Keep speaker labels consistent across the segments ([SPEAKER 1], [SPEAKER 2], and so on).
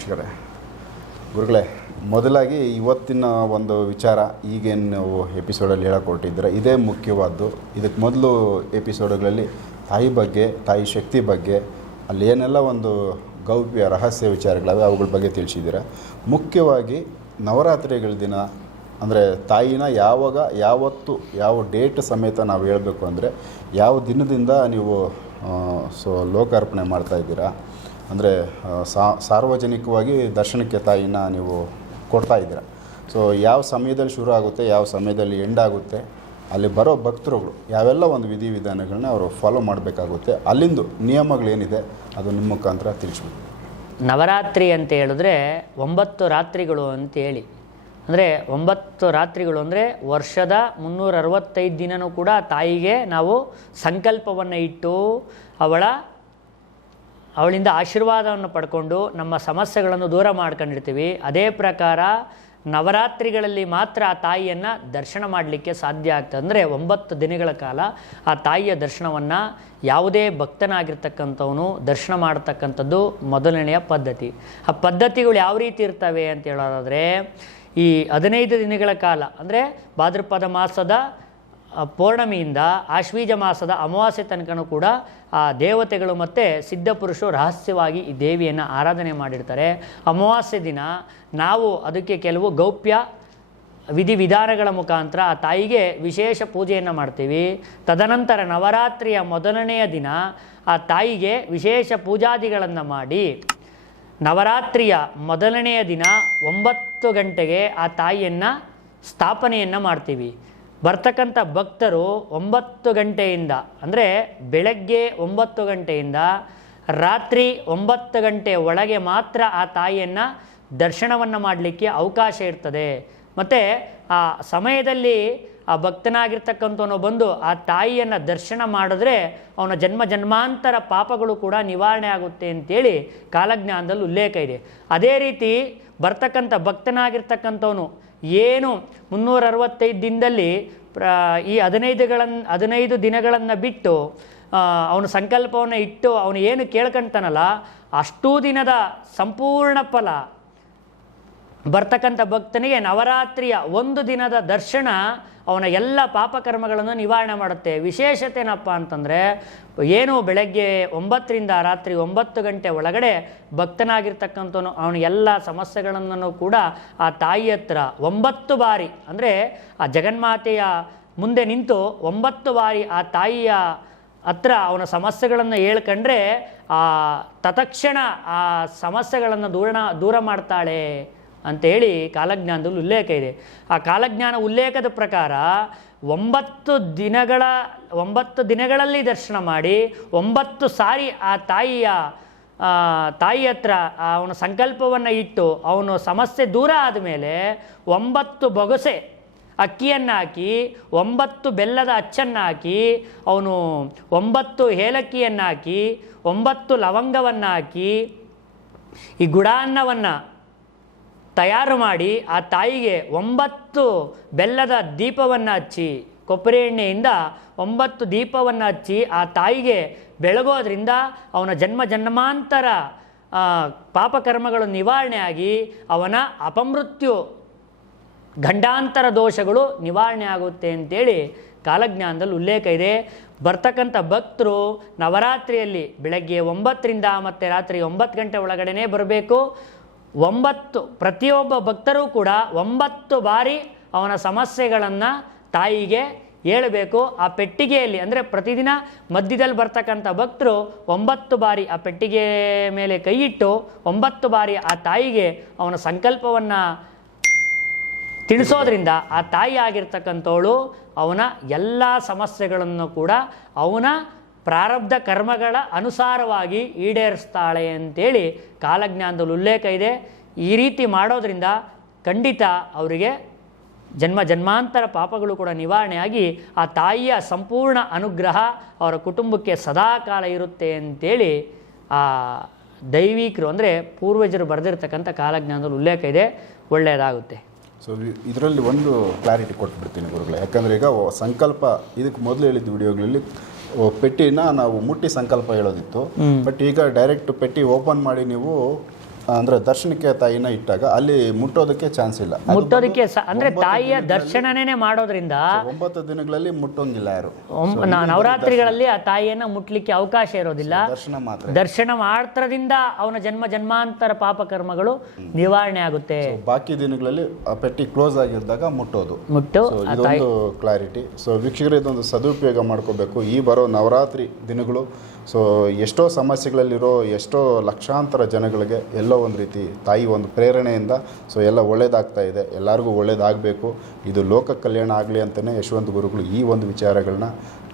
[SPEAKER 1] ವೀಕ್ಷಕರೇ, ಗುರುಗಳೇ, ಮೊದಲಾಗಿ ಇವತ್ತಿನ ಒಂದು ವಿಚಾರ ಈಗೇನು ಎಪಿಸೋಡಲ್ಲಿ ಹೇಳಕ್ಕೆ ಹೊರಟಿದ್ದೀರ ಇದೇ ಮುಖ್ಯವಾದ್ದು. ಇದಕ್ಕೆ ಮೊದಲು ಎಪಿಸೋಡ್ಗಳಲ್ಲಿ ತಾಯಿ ಬಗ್ಗೆ, ತಾಯಿ ಶಕ್ತಿ ಬಗ್ಗೆ, ಅಲ್ಲಿ ಏನೆಲ್ಲ ಒಂದು ಗೌಪ್ಯ ರಹಸ್ಯ ವಿಚಾರಗಳಾವೆ, ಅವುಗಳ ಬಗ್ಗೆ ತಿಳಿಸಿದ್ದೀರ. ಮುಖ್ಯವಾಗಿ ನವರಾತ್ರಿಗಳ ದಿನ, ಅಂದರೆ ತಾಯಿನ ಯಾವಾಗ, ಯಾವತ್ತು, ಯಾವ ಡೇಟ್ ಸಮೇತ ನಾವು ಹೇಳಬೇಕು ಅಂದರೆ, ಯಾವ ದಿನದಿಂದ ನೀವು ಸೊ ಲೋಕಾರ್ಪಣೆ ಮಾಡ್ತಾ ಇದ್ದೀರಾ ಅಂದರೆ ಸಾರ್ವಜನಿಕವಾಗಿ ದರ್ಶನಕ್ಕೆ ತಾಯಿನ ನೀವು ಕೊಡ್ತಾ ಇದ್ದೀರಾ. ಸೊ ಯಾವ ಸಮಯದಲ್ಲಿ ಶುರು ಆಗುತ್ತೆ, ಯಾವ ಸಮಯದಲ್ಲಿ ಎಂಡ್ ಆಗುತ್ತೆ, ಅಲ್ಲಿ ಬರೋ ಭಕ್ತರುಗಳು, ಯಾವೆಲ್ಲ ಒಂದು ವಿಧಿವಿಧಾನಗಳನ್ನ ಅವರು ಫಾಲೋ ಮಾಡಬೇಕಾಗುತ್ತೆ, ಅಲ್ಲಿಂದು ನಿಯಮಗಳೇನಿದೆ, ಅದು ನಿಮ್ಮ ಮುಖಾಂತರ ತಿಳಿಸ್ಬೇಕು.
[SPEAKER 2] ನವರಾತ್ರಿ ಅಂತ ಹೇಳಿದ್ರೆ ಒಂಬತ್ತು ರಾತ್ರಿಗಳು ಅಂತೇಳಿ ಅಂದರೆ ಒಂಬತ್ತು ರಾತ್ರಿಗಳು ಅಂದರೆ ವರ್ಷದ ಮುನ್ನೂರ ಅರವತ್ತೈದು ದಿನವೂ ಕೂಡ ತಾಯಿಗೆ ನಾವು ಸಂಕಲ್ಪವನ್ನು ಇಟ್ಟು ಅವಳ ಅವಳಿಂದ ಆಶೀರ್ವಾದವನ್ನು ಪಡ್ಕೊಂಡು ನಮ್ಮ ಸಮಸ್ಯೆಗಳನ್ನು ದೂರ ಮಾಡ್ಕೊಂಡಿರ್ತೀವಿ. ಅದೇ ಪ್ರಕಾರ ನವರಾತ್ರಿಗಳಲ್ಲಿ ಮಾತ್ರ ಆ ತಾಯಿಯನ್ನು ದರ್ಶನ ಮಾಡಲಿಕ್ಕೆ ಸಾಧ್ಯ ಆಗ್ತದೆ. ಅಂದರೆ ಒಂಬತ್ತು ದಿನಗಳ ಕಾಲ ಆ ತಾಯಿಯ ದರ್ಶನವನ್ನು ಯಾವುದೇ ಭಕ್ತನಾಗಿರ್ತಕ್ಕಂಥವನು ದರ್ಶನ ಮಾಡ್ತಕ್ಕಂಥದ್ದು ಮೊದಲನೆಯ ಪದ್ಧತಿ. ಆ ಪದ್ಧತಿಗಳು ಯಾವ ರೀತಿ ಇರ್ತವೆ ಅಂತ ಹೇಳೋದಾದರೆ ಈ ಹದಿನೈದು ದಿನಗಳ ಕಾಲ, ಅಂದರೆ ಭಾದ್ರಪದ ಮಾಸದ ಪೌರ್ಣಮಿಯಿಂದ ಆಶ್ವೀಜ ಮಾಸದ ಅಮಾವಾಸ್ಯೆ ತನಕನೂ ಕೂಡ ಆ ದೇವತೆಗಳು ಮತ್ತು ಸಿದ್ಧಪುರುಷರು ರಹಸ್ಯವಾಗಿ ಈ ದೇವಿಯನ್ನು ಆರಾಧನೆ ಮಾಡಿರ್ತಾರೆ. ಅಮಾವಾಸ್ಯೆ ದಿನ ನಾವು ಅದಕ್ಕೆ ಕೆಲವು ಗೌಪ್ಯ ವಿಧಿವಿಧಾನಗಳ ಮುಖಾಂತರ ಆ ತಾಯಿಗೆ ವಿಶೇಷ ಪೂಜೆಯನ್ನು ಮಾಡ್ತೀವಿ. ತದನಂತರ ನವರಾತ್ರಿಯ ಮೊದಲನೆಯ ದಿನ ಆ ತಾಯಿಗೆ ವಿಶೇಷ ಪೂಜಾದಿಗಳನ್ನು ಮಾಡಿ ನವರಾತ್ರಿಯ ಮೊದಲನೆಯ ದಿನ ಒಂಬತ್ತು ಗಂಟೆಗೆ ಆ ತಾಯಿಯನ್ನು ಸ್ಥಾಪನೆಯನ್ನು ಮಾಡ್ತೀವಿ. ಬರ್ತಕ್ಕಂಥ ಭಕ್ತರು ಒಂಬತ್ತು ಗಂಟೆಯಿಂದ, ಅಂದರೆ ಬೆಳಗ್ಗೆ ಒಂಬತ್ತು ಗಂಟೆಯಿಂದ ರಾತ್ರಿ ಒಂಬತ್ತು ಗಂಟೆ ಒಳಗೆ ಮಾತ್ರ ಆ ತಾಯಿಯನ್ನು ದರ್ಶನವನ್ನು ಮಾಡಲಿಕ್ಕೆ ಅವಕಾಶ ಇರ್ತದೆ. ಮತ್ತು ಆ ಸಮಯದಲ್ಲಿ ಆ ಭಕ್ತನಾಗಿರ್ತಕ್ಕಂಥವನು ಬಂದು ಆ ತಾಯಿಯನ್ನು ದರ್ಶನ ಮಾಡಿದ್ರೆ ಅವನ ಜನ್ಮ ಜನ್ಮಾಂತರ ಪಾಪಗಳು ಕೂಡ ನಿವಾರಣೆ ಆಗುತ್ತೆ ಅಂತೇಳಿ ಕಾಲಜ್ಞಾನದಲ್ಲಿ ಉಲ್ಲೇಖ ಇದೆ. ಅದೇ ರೀತಿ ಬರ್ತಕ್ಕಂಥ ಭಕ್ತನಾಗಿರ್ತಕ್ಕಂಥವನು ಏನು ಮುನ್ನೂರ ಅರವತ್ತೈದು ದಿನದಲ್ಲಿ ಪ್ರ, ಈ ಹದಿನೈದುಗಳನ್ನು ಹದಿನೈದು ದಿನಗಳನ್ನು ಬಿಟ್ಟು ಅವನ ಸಂಕಲ್ಪವನ್ನು ಇಟ್ಟು ಅವನು ಏನು ಕೇಳ್ಕೊಂತಾನಲ್ಲ, ಅಷ್ಟೂ ದಿನದ ಸಂಪೂರ್ಣ ಫಲ ಬರ್ತಕ್ಕಂಥ ಭಕ್ತನಿಗೆ ನವರಾತ್ರಿಯ ಒಂದು ದಿನದ ದರ್ಶನ ಅವನ ಎಲ್ಲ ಪಾಪಕರ್ಮಗಳನ್ನು ನಿವಾರಣೆ ಮಾಡುತ್ತೆ. ವಿಶೇಷತೆ ಏನಪ್ಪ ಅಂತಂದರೆ, ಏನು ಬೆಳಗ್ಗೆ ಒಂಬತ್ತರಿಂದ ರಾತ್ರಿ ಒಂಬತ್ತು ಗಂಟೆ ಒಳಗಡೆ ಭಕ್ತನಾಗಿರ್ತಕ್ಕಂಥವನು, ಅವನ ಎಲ್ಲ ಸಮಸ್ಯೆಗಳನ್ನು ಕೂಡ ಆ ತಾಯಿ ಹತ್ರ ಒಂಬತ್ತು ಬಾರಿ, ಅಂದರೆ ಆ ಜಗನ್ಮಾತೆಯ ಮುಂದೆ ನಿಂತು ಒಂಬತ್ತು ಬಾರಿ ಆ ತಾಯಿಯ ಹತ್ರ ಅವನ ಸಮಸ್ಯೆಗಳನ್ನು ಹೇಳ್ಕಂಡ್ರೆ, ಆ ತತ್ಕ್ಷಣ ಆ ಸಮಸ್ಯೆಗಳನ್ನು ದೂರ ದೂರ ಮಾಡ್ತಾಳೆ. ಅಂತೇಳಿ ಕಾಲಜ್ಞಾನದಲ್ಲಿ ಉಲ್ಲೇಖ ಇದೆ. ಆ ಕಾಲಜ್ಞಾನ ಉಲ್ಲೇಖದ ಪ್ರಕಾರ ಒಂಬತ್ತು ದಿನಗಳ, ಒಂಬತ್ತು ದಿನಗಳಲ್ಲಿ ದರ್ಶನ ಮಾಡಿ, ಒಂಬತ್ತು ಸಾರಿ ಆ ತಾಯಿಯ ತಾಯಿ ಹತ್ರ ಅವನ ಸಂಕಲ್ಪವನ್ನು ಇಟ್ಟು ಅವನು ಸಮಸ್ಯೆ ದೂರ ಆದಮೇಲೆ ಒಂಬತ್ತು ಬೊಗಸೆ ಅಕ್ಕಿಯನ್ನು ಹಾಕಿ ಒಂಬತ್ತು ಬೆಲ್ಲದ ಅಚ್ಚನ್ನು ಹಾಕಿ ಅವನು ಒಂಬತ್ತು ಏಲಕ್ಕಿಯನ್ನು ಹಾಕಿ ಒಂಬತ್ತು ಲವಂಗವನ್ನು ಹಾಕಿ ಈ ಗುಡಾನ್ನವನ್ನು ತಯಾರು ಮಾಡಿ ಆ ತಾಯಿಗೆ ಒಂಬತ್ತು ಬೆಲ್ಲದ ದೀಪವನ್ನು ಹಚ್ಚಿ, ಕೊಬ್ಬರಿ ಎಣ್ಣೆಯಿಂದ ಒಂಬತ್ತು ದೀಪವನ್ನು ಹಚ್ಚಿ ಆ ತಾಯಿಗೆ ಬೆಳಗೋದ್ರಿಂದ ಅವನ ಜನ್ಮ ಜನ್ಮಾಂತರ ಪಾಪಕರ್ಮಗಳು ನಿವಾರಣೆ ಆಗಿ ಅವನ ಅಪಮೃತ್ಯು ಗಂಡಾಂತರ ದೋಷಗಳು ನಿವಾರಣೆ ಆಗುತ್ತೆ ಅಂತೇಳಿ ಕಾಲಜ್ಞಾನದಲ್ಲಿ ಉಲ್ಲೇಖ ಇದೆ. ಬರ್ತಕ್ಕಂಥ ಭಕ್ತರು ನವರಾತ್ರಿಯಲ್ಲಿ ಬೆಳಗ್ಗೆ ಒಂಬತ್ತರಿಂದ ಮತ್ತು ರಾತ್ರಿ ಒಂಬತ್ತು ಗಂಟೆ ಒಳಗಡೆನೇ ಬರಬೇಕು. ಒಂಬತ್ತು, ಪ್ರತಿಯೊಬ್ಬ ಭಕ್ತರೂ ಕೂಡ ಒಂಬತ್ತು ಬಾರಿ ಅವನ ಸಮಸ್ಯೆಗಳನ್ನು ತಾಯಿಗೆ ಹೇಳಬೇಕು. ಆ ಪೆಟ್ಟಿಗೆಯಲ್ಲಿ, ಅಂದರೆ ಪ್ರತಿದಿನ ಮಧ್ಯದಲ್ಲಿ ಬರ್ತಕ್ಕಂಥ ಭಕ್ತರು ಒಂಬತ್ತು ಬಾರಿ ಆ ಪೆಟ್ಟಿಗೆ ಮೇಲೆ ಕೈ ಇಟ್ಟು ಒಂಬತ್ತು ಬಾರಿ ಆ ತಾಯಿಗೆ ಅವನ ಸಂಕಲ್ಪವನ್ನು ತಿಳಿಸೋದ್ರಿಂದ ಆ ತಾಯಿ ಆಗಿರ್ತಕ್ಕಂಥವಳು ಅವನ ಎಲ್ಲ ಸಮಸ್ಯೆಗಳನ್ನು ಕೂಡ ಅವನ ಪ್ರಾರಬ್ಧ ಕರ್ಮಗಳ ಅನುಸಾರವಾಗಿ ಈಡೇರಿಸ್ತಾಳೆ ಅಂತೇಳಿ ಕಾಲಜ್ಞಾನದಲ್ಲಿ ಉಲ್ಲೇಖ ಇದೆ. ಈ ರೀತಿ ಮಾಡೋದರಿಂದ ಖಂಡಿತ ಅವರಿಗೆ ಜನ್ಮ ಜನ್ಮಾಂತರ ಪಾಪಗಳು ಕೂಡ ನಿವಾರಣೆಯಾಗಿ ಆ ತಾಯಿಯ ಸಂಪೂರ್ಣ ಅನುಗ್ರಹ ಅವರ ಕುಟುಂಬಕ್ಕೆ ಸದಾಕಾಲ ಇರುತ್ತೆ ಅಂತೇಳಿ ಆ ದೈವಿಕರು ಅಂದರೆ ಪೂರ್ವಜರು ಬರೆದಿರ್ತಕ್ಕಂಥ ಕಾಲಜ್ಞಾನದಲ್ಲಿ ಉಲ್ಲೇಖ ಇದೆ. ಒಳ್ಳೆಯದಾಗುತ್ತೆ.
[SPEAKER 1] ಸೊ ಇದರಲ್ಲಿ ಒಂದು ಕ್ಲಾರಿಟಿ ಕೊಟ್ಬಿಡ್ತೀನಿ ಗುರುಗಳೇ. ಯಾಕಂದರೆ ಈಗ ಸಂಕಲ್ಪ, ಇದಕ್ಕೆ ಮೊದಲು ಹೇಳಿದ್ದು ವಿಡಿಯೋಗಳಲ್ಲಿ ಪೆಟ್ಟಿನ ನಾವು ಮುಟ್ಟಿ ಸಂಕಲ್ಪ ಹೇಳೋದಿತ್ತು. ಬಟ್ ಈಗ ಡೈರೆಕ್ಟ್ ಪೆಟ್ಟಿ ಓಪನ್ ಮಾಡಿ ನೀವು ಅಂದರೆ ದರ್ಶನಕ್ಕೆ ತಾಯಿನ ಇಟ್ಟಾಗ ಅಲ್ಲಿ ಮುಟ್ಟೋದಕ್ಕೆ ಚಾನ್ಸ್ ಇಲ್ಲ. ಅದು
[SPEAKER 2] ಮುಟ್ಟೋದಕ್ಕೆ ಸ ಅಂದ್ರೆ ತಾಯಿಯ ದರ್ಶನನೇ ಮಾಡೋದ್ರಿಂದ
[SPEAKER 1] ಒಂಬತ್ತು ದಿನಗಳಲ್ಲಿ ಮುಟ್ಟೋಂಗಿಲ್ಲ ಯಾರು.
[SPEAKER 2] ನಾ- ನವರಾತ್ರಿಗಳಲ್ಲಿ ಆ ತಾಯಿಯನ್ನ ಮುಟ್ಲಿಕ್ಕೆ ಅವಕಾಶ ಇರೋದಿಲ್ಲ.
[SPEAKER 1] ದರ್ಶನ ಮಾತ್ರ
[SPEAKER 2] ದರ್ಶನ ಮಾತ್ರದಿಂದ ಅವನ ಜನ್ಮ ಜನ್ಮಾಂತರ ಪಾಪ ಕರ್ಮಗಳು ನಿವಾರಣೆ ಆಗುತ್ತೆ.
[SPEAKER 1] ಬಾಕಿ ದಿನಗಳಲ್ಲಿ ಆ ಪೆಟ್ಟಿ ಕ್ಲೋಸ್ ಆಗಿದ್ದಾಗ ಮುಟ್ಟೋದು.
[SPEAKER 2] ಮುಟ್ಟು
[SPEAKER 1] ಸೊ
[SPEAKER 2] ಆ ತಾಯಿ
[SPEAKER 1] ಇದೊಂದು ಕ್ಲಾರಿಟಿ. ಸೊ ವೀಕ್ಷಕರು ಇದೊಂದು ಸದುಪಯೋಗ ಮಾಡ್ಕೋಬೇಕು. ಈ ಬರೋ ನವರಾತ್ರಿ ದಿನಗಳು ಸೊ ಎಷ್ಟೋ ಸಮಸ್ಯೆಗಳಲ್ಲಿರೋ ಎಷ್ಟೋ ಲಕ್ಷಾಂತರ ಜನಗಳಿಗೆ ಎಲ್ಲೋ ಒಂದು ರೀತಿ ತಾಯಿ ಒಂದು ಪ್ರೇರಣೆಯಿಂದ, ಸೊ ಎಲ್ಲ ಒಳ್ಳೇದಾಗ್ತಾ ಇದೆ, ಎಲ್ಲರಿಗೂ ಒಳ್ಳೇದಾಗಬೇಕು, ಇದು ಲೋಕ ಕಲ್ಯಾಣ ಆಗಲಿ ಅಂತಲೇ ಯಶವಂತ ಗುರುಗಳು ಈ ಒಂದು ವಿಚಾರಗಳನ್ನ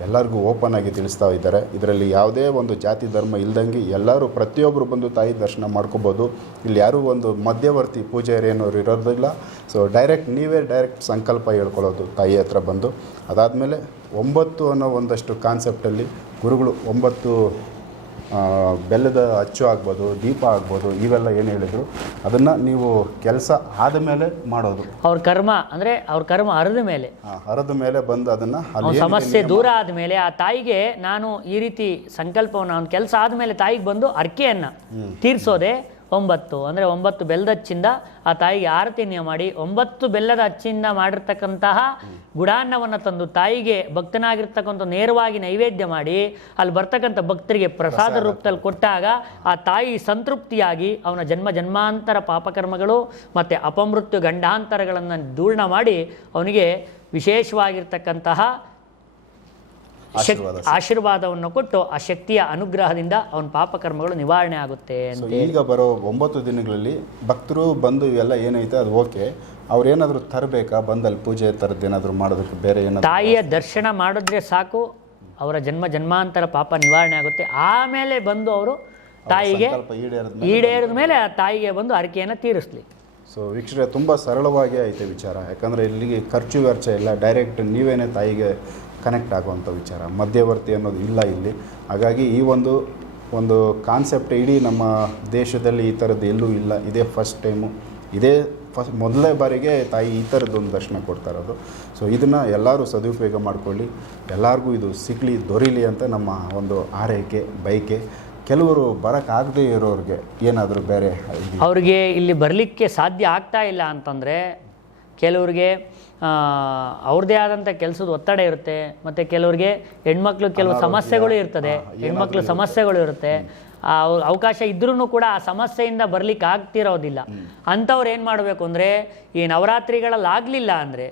[SPEAKER 1] ಎಲ್ಲರಿಗೂ ಓಪನ್ ಆಗಿ ತಿಳಿಸ್ತಾ ಇದ್ದಾರೆ. ಇದರಲ್ಲಿ ಯಾವುದೇ ಒಂದು ಜಾತಿ, ಧರ್ಮ ಇಲ್ದಂಗೆ ಎಲ್ಲರೂ ಪ್ರತಿಯೊಬ್ಬರು ಬಂದು ತಾಯಿ ದರ್ಶನ ಮಾಡ್ಕೋಬೋದು. ಇಲ್ಲಿ ಯಾರೂ ಒಂದು ಮಧ್ಯವರ್ತಿ ಪೂಜಾರಿ ಅನ್ನೋರು ಇರೋದಿಲ್ಲ. ಸೊ ಡೈರೆಕ್ಟ್ ನೀವೇ ಡೈರೆಕ್ಟ್ ಸಂಕಲ್ಪ ಹೇಳ್ಕೊಳ್ಳೋದು ತಾಯಿ ಹತ್ರ ಬಂದು. ಅದಾದಮೇಲೆ ಒಂಬತ್ತು ಅನ್ನೋ ಒಂದಷ್ಟು ಕಾನ್ಸೆಪ್ಟಲ್ಲಿ ಗುರುಗಳು ಒಂಬತ್ತು ಬೆಲ್ಲದ ಅಚ್ಚು ಆಗ್ಬೋದು ದೀಪ ಆಗ್ಬೋದು ಇವೆಲ್ಲ ಏನು ಹೇಳಿದರು? ಅದನ್ನು ನೀವು ಕೆಲಸ ಆದಮೇಲೆ ಮಾಡೋದು.
[SPEAKER 2] ಅವ್ರ ಕರ್ಮ ಅಂದ್ರೆ ಅವ್ರ ಕರ್ಮ ಹರಿದ ಮೇಲೆ.
[SPEAKER 1] ಹರಿದ ಮೇಲೆ ಬಂದು ಅದನ್ನು
[SPEAKER 2] ಸಮಸ್ಯೆ ದೂರ ಆದಮೇಲೆ ಆ ತಾಯಿಗೆ ನಾನು ಈ ರೀತಿ ಸಂಕಲ್ಪವನ್ನು ಅವ್ನ ಕೆಲಸ ಆದಮೇಲೆ ತಾಯಿಗೆ ಬಂದು ಅರ್ಕೆಯನ್ನು ತೀರಿಸೋದೆ ಒಂಬತ್ತು ಅಂದರೆ ಒಂಬತ್ತು ಬೆಲ್ಲದ ಹಚ್ಚಿಂದ ಆ ತಾಯಿಗೆ ಆರತಿಯನ್ನು ಮಾಡಿ ಒಂಬತ್ತು ಬೆಲ್ಲದ ಹಚ್ಚಿಂದ ಮಾಡಿರ್ತಕ್ಕಂತಹ ಗುಡಾನ್ನವನ್ನು ತಂದು ತಾಯಿಗೆ ಭಕ್ತನಾಗಿರ್ತಕ್ಕಂಥ ನೇರವಾಗಿ ನೈವೇದ್ಯ ಮಾಡಿ ಅಲ್ಲಿ ಬರ್ತಕ್ಕಂಥ ಭಕ್ತರಿಗೆ ಪ್ರಸಾದ. ರೂಪದಲ್ಲಿ ಕೊಟ್ಟಾಗ ಆ ತಾಯಿ ಸಂತೃಪ್ತಿಯಾಗಿ ಅವನ ಜನ್ಮ ಜನ್ಮಾಂತರ ಪಾಪಕರ್ಮಗಳು ಮತ್ತು ಅಪಮೃತ್ಯು ಗಂಡಾಂತರಗಳನ್ನು ದೂರ್ಣ ಮಾಡಿ ಅವನಿಗೆ ವಿಶೇಷವಾಗಿರ್ತಕ್ಕಂತಹ
[SPEAKER 1] ಆಶೀರ್ವಾದ
[SPEAKER 2] ಆಶೀರ್ವಾದವನ್ನು ಕೊಟ್ಟು ಆ ಶಕ್ತಿಯ ಅನುಗ್ರಹದಿಂದ ಅವನ ಪಾಪಕರ್ಮಗಳು ನಿವಾರಣೆ ಆಗುತ್ತೆ
[SPEAKER 1] ಸೊ
[SPEAKER 2] ಅಂತ
[SPEAKER 1] ಈಗ ಬರೋ ಒಂಬತ್ತು ದಿನಗಳಲ್ಲಿ ಭಕ್ತರು ಬಂದು ಇವೆಲ್ಲ ಏನೈತೆ ಅದು ಓಕೆ. ಅವ್ರೇನಾದರೂ ತರಬೇಕಾ? ಬಂದಲ್ಲಿ ಪೂಜೆ ಥರದ್ದು ಏನಾದರೂ ಮಾಡೋದಕ್ಕೆ ಬೇರೆ ಏನಾದ್ರು
[SPEAKER 2] ತಾಯಿಯ ದರ್ಶನ ಮಾಡಿದ್ರೆ ಸಾಕು ಅವರ ಜನ್ಮ ಜನ್ಮಾಂತರ ಪಾಪ ನಿವಾರಣೆ ಆಗುತ್ತೆ. ಆಮೇಲೆ ಬಂದು ಅವರು ತಾಯಿಗೆ
[SPEAKER 1] ಈಡೇರಿದ
[SPEAKER 2] ಮೇಲೆ ಆ ತಾಯಿಗೆ ಬಂದು ಅರಿಕೆಯನ್ನು ತೀರಿಸ್ಲಿ.
[SPEAKER 1] ಸೊ ವೀಕ್ಷಕರೇ ತುಂಬ ಸರಳವಾಗಿ ಐತೆ ವಿಚಾರ. ಯಾಕಂದರೆ ಇಲ್ಲಿಗೆ ಖರ್ಚು ವೆಚ್ಚ ಇಲ್ಲ ಡೈರೆಕ್ಟ್ ನೀವೇನೇ ತಾಯಿಗೆ ಕನೆಕ್ಟ್ ಆಗುವಂಥ ವಿಚಾರ. ಮಧ್ಯವರ್ತಿ ಅನ್ನೋದು ಇಲ್ಲ ಇಲ್ಲಿ. ಹಾಗಾಗಿ ಈ ಒಂದು ಒಂದು ಕಾನ್ಸೆಪ್ಟ್ ಇಡೀ ನಮ್ಮ ದೇಶದಲ್ಲಿ ಈ ಥರದ್ದು ಎಲ್ಲೂ ಇಲ್ಲ. ಇದೇ ಫಸ್ಟ್ ಟೈಮು ಇದೇ ಫಸ್ಟ್ ಮೊದಲೇ ಬಾರಿಗೆ ತಾಯಿ ಈ ಥರದ್ದೊಂದು ದರ್ಶನ ಕೊಡ್ತಾ ಇರೋದು. ಸೊ ಇದನ್ನು ಎಲ್ಲರೂ ಸದುಪಯೋಗ ಮಾಡಿಕೊಳ್ಳಿ. ಎಲ್ಲರಿಗೂ ಇದು ಸಿಗಲಿ, ದೊರೀಲಿ ಅಂತ ನಮ್ಮ ಒಂದು ಆರೈಕೆ ಬೈಕೆ ಕೆಲವರು ಬರೋಕ್ಕಾಗದೇ ಇರೋರಿಗೆ ಏನಾದರೂ ಬೇರೆ ಅವರಿಗೆ
[SPEAKER 2] ಅವ್ರಿಗೆ ಇಲ್ಲಿ ಬರಲಿಕ್ಕೆ ಸಾಧ್ಯ ಆಗ್ತಾ ಇಲ್ಲ ಅಂತಂದರೆ ಕೆಲವ್ರಿಗೆ ಅವ್ರದೇ ಅವ್ರದ್ದೇ ಆದಂಥ ಕೆಲಸದ ಒತ್ತಡ ಇರುತ್ತೆ ಮತ್ತು ಕೆಲವ್ರಿಗೆ ಹೆಣ್ಮಕ್ಳು ಕೆಲವು ಸಮಸ್ಯೆಗಳು ಇರ್ತದೆ ಹೆಣ್ಮಕ್ಳು ಸಮಸ್ಯೆಗಳು ಇರುತ್ತೆ. ಆ, ಅವಕಾಶ ಇದ್ರೂ ಕೂಡ ಆ ಸಮಸ್ಯೆಯಿಂದ ಬರ್ಲಿಕ್ಕೆ ಆಗ್ತಿರೋದಿಲ್ಲ. ಅಂಥವ್ರು ಏನು ಮಾಡಬೇಕು ಅಂದರೆ ಈ ನವರಾತ್ರಿಗಳಲ್ಲಿ ಆಗಲಿಲ್ಲ ಅಂದರೆ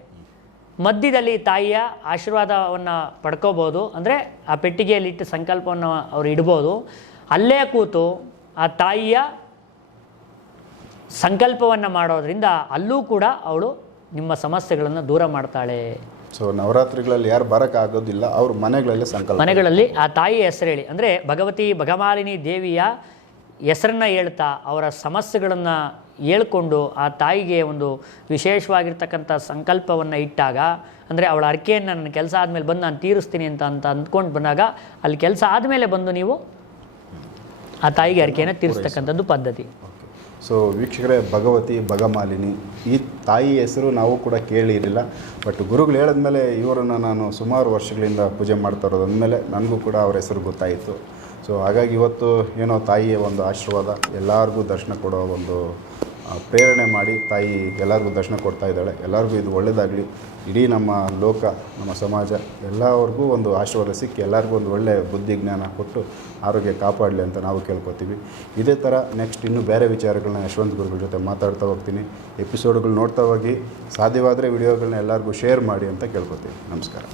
[SPEAKER 2] ಮಧ್ಯದಲ್ಲಿ ತಾಯಿಯ ಆಶೀರ್ವಾದವನ್ನು ಪಡ್ಕೋಬೋದು ಅಂದರೆ ಆ ಪೆಟ್ಟಿಗೆಯಲ್ಲಿ ಇಟ್ಟು ಸಂಕಲ್ಪವನ್ನು ಅವ್ರು ಇಡ್ಬೋದು. ಅಲ್ಲೇ ಕೂತು ಆ ತಾಯಿಯ ಸಂಕಲ್ಪವನ್ನು ಮಾಡೋದ್ರಿಂದ ಅಲ್ಲೂ ಕೂಡ ಅವಳು ನಿಮ್ಮ ಸಮಸ್ಯೆಗಳನ್ನು ದೂರ ಮಾಡ್ತಾಳೆ.
[SPEAKER 1] ಸೊ ನವರಾತ್ರಿಗಳಲ್ಲಿ ಯಾರು ಬರೋಕ್ಕಾಗೋದಿಲ್ಲ ಅವ್ರ ಮನೆಗಳಲ್ಲಿ ಸಂಕಲ್ಪ.
[SPEAKER 2] ಮನೆಗಳಲ್ಲಿ ಆ ತಾಯಿ ಹೆಸರು ಹೇಳಿ. ಅಂದರೆ ಭಗವತಿ ಭಗಮಾಲಿನಿ ದೇವಿಯ ಹೆಸರನ್ನ ಹೇಳ್ತಾ ಅವರ ಸಮಸ್ಯೆಗಳನ್ನು ಹೇಳ್ಕೊಂಡು ಆ ತಾಯಿಗೆ ಒಂದು ವಿಶೇಷವಾಗಿರ್ತಕ್ಕಂಥ ಸಂಕಲ್ಪವನ್ನು ಇಟ್ಟಾಗ ಅಂದರೆ ಅವಳ ಅರ್ಕೆಯನ್ನು ನನ್ನ ಕೆಲಸ ಆದಮೇಲೆ ಬಂದು ನಾನು ತೀರಿಸ್ತೀನಿ ಅಂತ ಅಂತ ಅಂದ್ಕೊಂಡು ಬಂದಾಗ ಅಲ್ಲಿ ಕೆಲಸ ಆದಮೇಲೆ ಬಂದು ನೀವು ಆ ತಾಯಿಗೆ ಅರ್ಕೆಯನ್ನು ತೀರಿಸ್ತಕ್ಕಂಥದ್ದು ಪದ್ಧತಿ.
[SPEAKER 1] ಸೊ ವೀಕ್ಷಕರೇ, ಭಗವತಿ, ಭಗಮಾಲಿನಿ, ಈ ತಾಯಿ ಹೆಸರು ನಾವು ಕೂಡ ಕೇಳಿರಲಿಲ್ಲ. ಬಟ್ ಗುರುಗಳು ಹೇಳಿದ್ಮೇಲೆ ಇವರನ್ನು ನಾನು ಸುಮಾರು ವರ್ಷಗಳಿಂದ ಪೂಜೆ ಮಾಡ್ತಾ ಇರೋದು. ಅಂದಮೇಲೆ ನನಗೂ ಕೂಡ ಅವರ ಹೆಸರು ಗೊತ್ತಾಯಿತು. ಸೊ ಹಾಗಾಗಿ ಇವತ್ತು ಏನೋ ತಾಯಿಯ ಒಂದು ಆಶೀರ್ವಾದ, ಎಲ್ಲರಿಗೂ ದರ್ಶನ ಕೊಡೋ ಒಂದು ಪ್ರೇರಣೆ ಮಾಡಿ ತಾಯಿ ಎಲ್ಲರಿಗೂ ದರ್ಶನ ಕೊಡ್ತಾ ಇದ್ದಾಳೆ. ಎಲ್ಲರಿಗೂ ಇದು ಒಳ್ಳೆಯದಾಗಲಿ ಇಡೀ ನಮ್ಮ ಲೋಕ, ನಮ್ಮ ಸಮಾಜ ಎಲ್ಲರಿಗೂ ಒಂದು ಆಶೀರ್ವಾದ ಸಿಕ್ಕಿ ಎಲ್ಲರಿಗೂ ಒಂದು ಒಳ್ಳೆಯ ಬುದ್ಧಿ ಜ್ಞಾನ ಕೊಟ್ಟು ಆರೋಗ್ಯ ಕಾಪಾಡಲಿ ಅಂತ ನಾವು ಕೇಳ್ಕೊತೀವಿ. ಇದೇ ಥರ ನೆಕ್ಸ್ಟ್ ಇನ್ನೂ ಬೇರೆ ವಿಚಾರಗಳನ್ನ ಯಶವಂತ ಗುರುಗಳ ಜೊತೆ ಮಾತಾಡ್ತಾ ಹೋಗ್ತೀನಿ. ಎಪಿಸೋಡ್ಗಳು ನೋಡ್ತಾ ಹೋಗಿ, ಸಾಧ್ಯವಾದರೆ ವಿಡಿಯೋಗಳನ್ನ ಎಲ್ಲರಿಗೂ ಶೇರ್ ಮಾಡಿ ಅಂತ ಕೇಳ್ಕೊತೀವಿ. ನಮಸ್ಕಾರ.